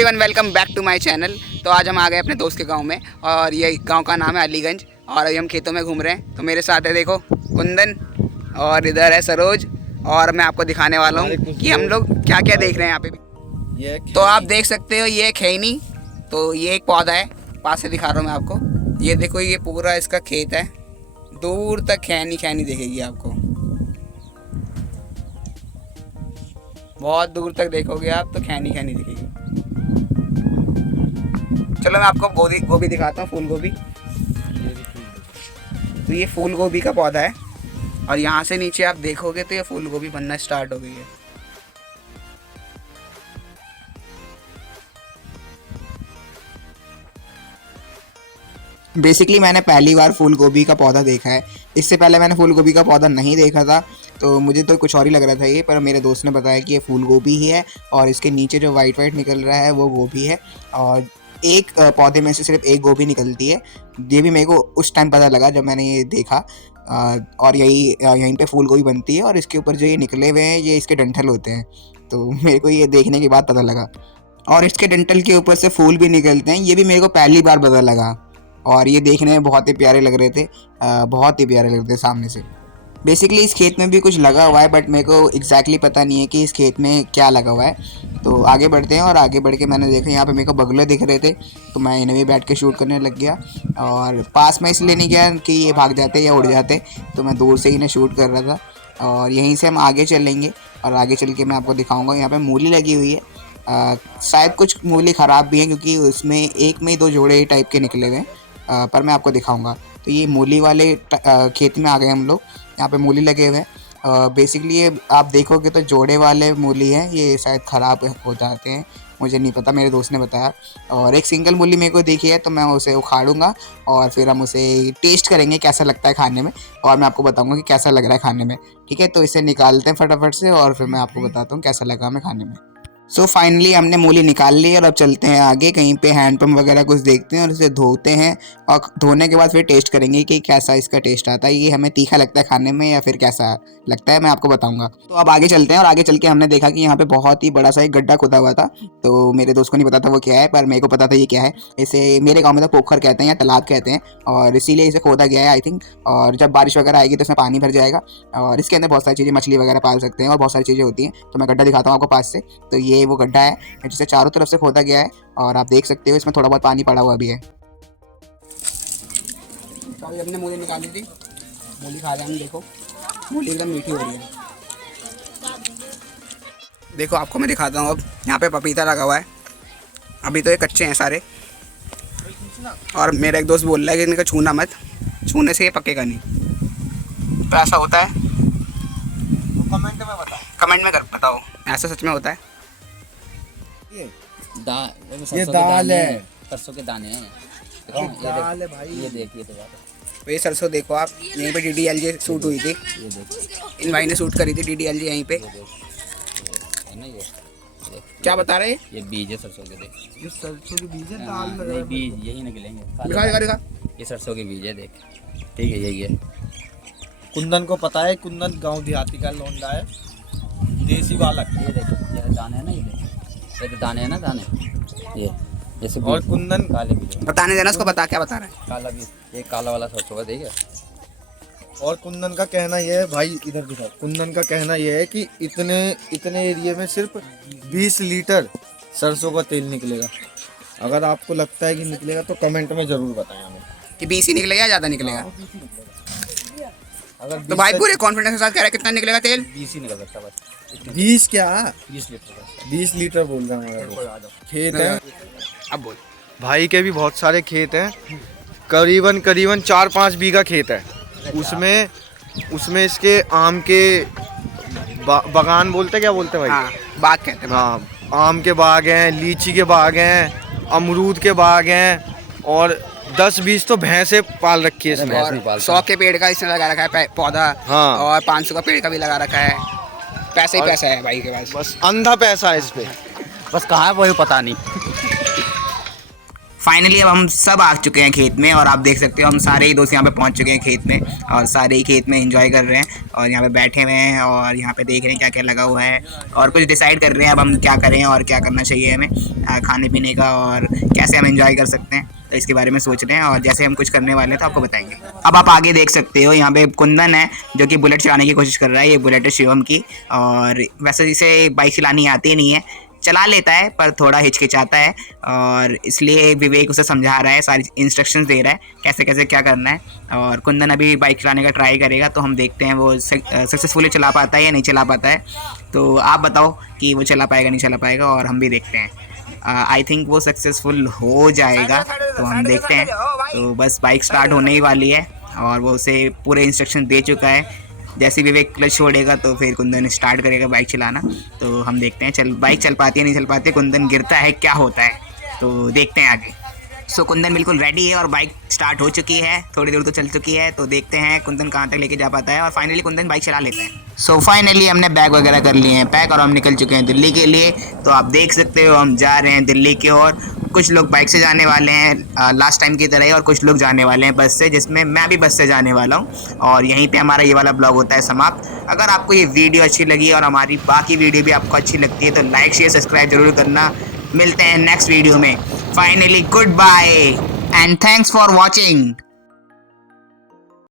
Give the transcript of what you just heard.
Everyone, welcome back to my channel. तो आज हम आ गए अपने दोस्त के गांव में और ये गांव का नाम है अलीगंज और अभी हम खेतों में घूम रहे हैं। तो मेरे साथ है देखो कुंदन और इधर है सरोज और मैं आपको दिखाने वाला हूँ कि हम लोग क्या क्या देख रहे हैं यहाँ पे भी। तो आप देख सकते हो ये है खैनी। तो ये एक पौधा है, पास से दिखा रहा हूँ मैं आपको। ये देखो ये पूरा इसका खेत है, दूर तक खैनी खैनी दिखेगी आपको, बहुत दूर तक देखोगे आप तो खैनी खैनी दिखेगी। चलो मैं आपको गोभी दिखाता हूँ, फूल गोभी। तो ये फूल गोभी का पौधा है और यहाँ से नीचे आप देखोगे तो ये फूल गोभी बनना स्टार्ट हो गई है। बेसिकली मैंने पहली बार फूल गोभी का पौधा देखा है। इससे पहले मैंने फूल गोभी का पौधा नहीं देखा था, तो मुझे तो कुछ और ही लग रहा था ये, पर मेरे दोस्त ने बताया कि ये फूल गोभी ही है और इसके नीचे जो वाइट वाइट निकल रहा है वो गोभी है और एक पौधे में से सिर्फ एक गोभी निकलती है। ये भी मेरे को उस टाइम पता लगा जब मैंने ये देखा। और यहीं पे फूल गोभी बनती है और इसके ऊपर जो ये निकले हुए हैं ये इसके डंठल होते हैं। तो मेरे को ये देखने के बाद पता लगा। और इसके डंठल के ऊपर से फूल भी निकलते हैं, ये भी मेरे को पहली बार पता लगा। और ये देखने में बहुत ही प्यारे लग रहे थे, बहुत ही प्यारे लग रहे थे सामने से। बेसिकली इस खेत में भी कुछ लगा हुआ है, बट मेरे को एग्जैक्टली पता नहीं है कि इस खेत में क्या लगा हुआ है। तो आगे बढ़ते हैं और आगे बढ़ के मैंने देखा यहाँ पे मेरे को बगुले दिख रहे थे, तो मैं इन्हें भी बैठ के शूट करने लग गया। और पास में इसलिए नहीं गया कि ये भाग जाते या उड़ जाते, तो मैं दूर से ही इन्हें शूट कर रहा था। और यहीं से हम आगे चलेंगे और आगे चल के मैं आपको दिखाऊँगा। यहाँ पर मूली लगी हुई है, शायद कुछ मूली ख़राब भी हैं क्योंकि उसमें एक में ही 2 जोड़े टाइप के निकले हुए हैं, पर मैं आपको दिखाऊंगा। तो ये मूली वाले खेत में आ गए हम लोग। यहाँ पे मूली लगे हुए हैं। बेसिकली ये आप देखोगे तो जोड़े वाले मूली हैं, ये शायद ख़राब हो जाते हैं, मुझे नहीं पता, मेरे दोस्त ने बताया। और एक सिंगल मूली मेरे को देखी है, तो मैं उसे उखाड़ूंगा और फिर हम उसे टेस्ट करेंगे कैसा लगता है खाने में, और मैं आपको बताऊंगा कि कैसा लग रहा है खाने में। ठीक है, तो इसे निकालते हैं फटाफट से और फिर मैं आपको बताता हूँ कैसा लगा हमें खाने में। सो फाइनली हमने मूली निकाल ली और अब चलते हैं आगे, कहीं पे हैंडपम्प वगैरह कुछ देखते हैं और इसे धोते हैं और धोने के बाद फिर टेस्ट करेंगे कि कैसा इसका टेस्ट आता है, ये हमें तीखा लगता है खाने में या फिर कैसा लगता है, मैं आपको बताऊंगा। तो अब आगे चलते हैं और आगे चल के हमने देखा कि यहाँ पे बहुत ही बड़ा सा एक गड्ढा खुदा हुआ था। तो मेरे दोस्त को नहीं पता था वो क्या है, पर मेरे को पता था ये क्या है। इसे मेरे गाँव में तो पोखर कहते हैं या तालाब कहते हैं और इसीलिए इसे खोदा गया है आई थिंक। और जब बारिश वगैरह आएगी तो इसमें पानी भर जाएगा और इसके अंदर बहुत सारी चीज़ें, मछली वगैरह पाल सकते हैं और बहुत सारी चीज़ें होती हैं। तो मैं गड्ढा दिखाता हूँ आपको पास से। तो ये वो गड्ढा है जिसे चारों तरफ से खोदा गया है और आप देख सकते हो इसमें थोड़ा बहुत पानी पड़ा हुआ भी है। तो अभी हमने मूली निकाली थी, मूली खा रहे हैं हम। देखो मूली एकदम मीठी हो रही है। देखो आपको मैं दिखाता हूँ। अब यहाँ पे पपीता लगा हुआ है, अभी तो ये कच्चे हैं सारे। और मेरा एक दोस्त बोल रहा है कि इनका छूना मत, छूने से ये पकेगा नहीं। तो ऐसा होता है, कमेंट में बताओ ऐसा सच में होता है? ये दाल है, सरसों के दाने हैं। दाल है भाई, ये देखिए तो ये सरसों देखो आप, यहीं पे DDLJ शूट हुई थी, ये देखिए इन भाई ने शूट करी थी DDLJ यहीं पे। है ना ये क्या बता रहे हैं? ये बीज है सरसों के, देख ये सरसों के बीज है, हाँ, दाल नहीं बीज यही निकलेंगे। दिखा दिखा दिखा। ये सरसों के बीज है, देख ठीक है यही है। कुंदन को पता है, कुंदन गांव देहाती का लौंडा है, देसी बालक। ये देख ये दाने है ना, ये देख दाने है ना, दाने ये जैसे और कुंदन काले बीज बताने देना उसको, बता क्या बता रहा है। काला बीज, ये काला वाला सरसों का देख। और कुंदन का कहना यह है भाई, इधर दिखा, कुंदन का कहना यह है कि इतने एरिया में सिर्फ 20 लीटर सरसों का तेल निकलेगा। अगर आपको लगता है कि निकलेगा तो कमेंट में जरूर बताएं हमें कि 20 ही निकलेगा या ज़्यादा निकलेगा। अगर तो भाई पूरे कॉन्फिडेंस के साथ कह रहा है कितना निकलेगा तेल? 20 ही निकल सकता बस। 20 क्या, 20 लीटर का। 20 लीटर बोल रहा हूँ। खेत है अब बोल। भाई के भी बहुत सारे खेत हैं, करीबन 4-5 बीघा खेत है। उसमें इसके आम के बागान बोलते, क्या बोलते हैं भाई? हाँ, बाग कहते हैं। हाँ, आम के बाग हैं, लीची के बाग हैं, अमरूद के बाग हैं और 10-20 तो भैंसे पाल रखी है इसमें। और 100 के पेड़ का इसने लगा रखा है पौधा। हाँ। और 500 का पेड़ का भी लगा रखा है। पैसा ही पैसा है भाई के पास, बस अंधा पैसा है इस पे। बस कहाँ है वही पता नहीं। फाइनली अब हम सब आ चुके हैं खेत में और आप देख सकते हो हम सारे ही दोस्त यहाँ पे पहुँच चुके हैं खेत में और सारे ही खेत में एंजॉय कर रहे हैं और यहाँ पे बैठे हुए हैं और यहाँ पे देख रहे हैं क्या क्या लगा हुआ है और कुछ डिसाइड कर रहे हैं अब हम क्या करें और क्या करना चाहिए हमें खाने पीने का और कैसे हम एंजॉय कर सकते हैं, तो इसके बारे में सोच रहे हैं और जैसे हम कुछ करने वाले हैं तो आपको बताएंगे। अब आप आगे देख सकते हो यहाँ पे कुंदन है जो कि बुलेट चलाने की कोशिश कर रहा है। ये बुलेट है शिवम की और वैसे इसे बाइक चलानी आती नहीं है, चला लेता है पर थोड़ा हिचकिचाता है और इसलिए विवेक उसे समझा रहा है, सारी इंस्ट्रक्शंस दे रहा है कैसे कैसे क्या करना है। और कुंदन अभी बाइक चलाने का ट्राई करेगा तो हम देखते हैं वो सक्सेसफुली चला पाता है या नहीं चला पाता है। तो आप बताओ कि वो चला पाएगा नहीं चला पाएगा और हम भी देखते हैं। आई थिंक वो सक्सेसफुल हो जाएगा तो हम देखते हैं। तो बस बाइक स्टार्ट होने ही वाली है और वो उसे पूरे इंस्ट्रक्शन दे चुका है। जैसे विवेक क्लच छोड़ेगा तो फिर कुंदन स्टार्ट करेगा बाइक चलाना, तो हम देखते हैं बाइक चल पाती है नहीं चल पाती, कुंदन गिरता है क्या होता है, तो देखते हैं आगे। सो कुंदन बिल्कुल रेडी है और बाइक स्टार्ट हो चुकी है, थोड़ी दूर तो चल चुकी है, तो देखते हैं कुंदन कहाँ तक लेके जा पाता है और फाइनली कुंदन बाइक चला लेता है। सो फाइनली हमने बैग वगैरह कर लिए हैं पैक और हम निकल चुके हैं दिल्ली के लिए। तो आप देख सकते हो हम जा रहे हैं दिल्ली की ओर। कुछ लोग बाइक से जाने वाले हैं लास्ट टाइम की तरह ही और कुछ लोग जाने वाले हैं बस से, जिसमें मैं भी बस से जाने वाला हूँ। और यहीं पे हमारा ये वाला ब्लॉग होता है समाप्त। अगर आपको ये वीडियो अच्छी लगी और हमारी बाकी वीडियो भी आपको अच्छी लगती है तो लाइक शेयर सब्सक्राइब जरूर करना। मिलते हैं नेक्स्ट वीडियो में। Finally goodbye and thanks for watching.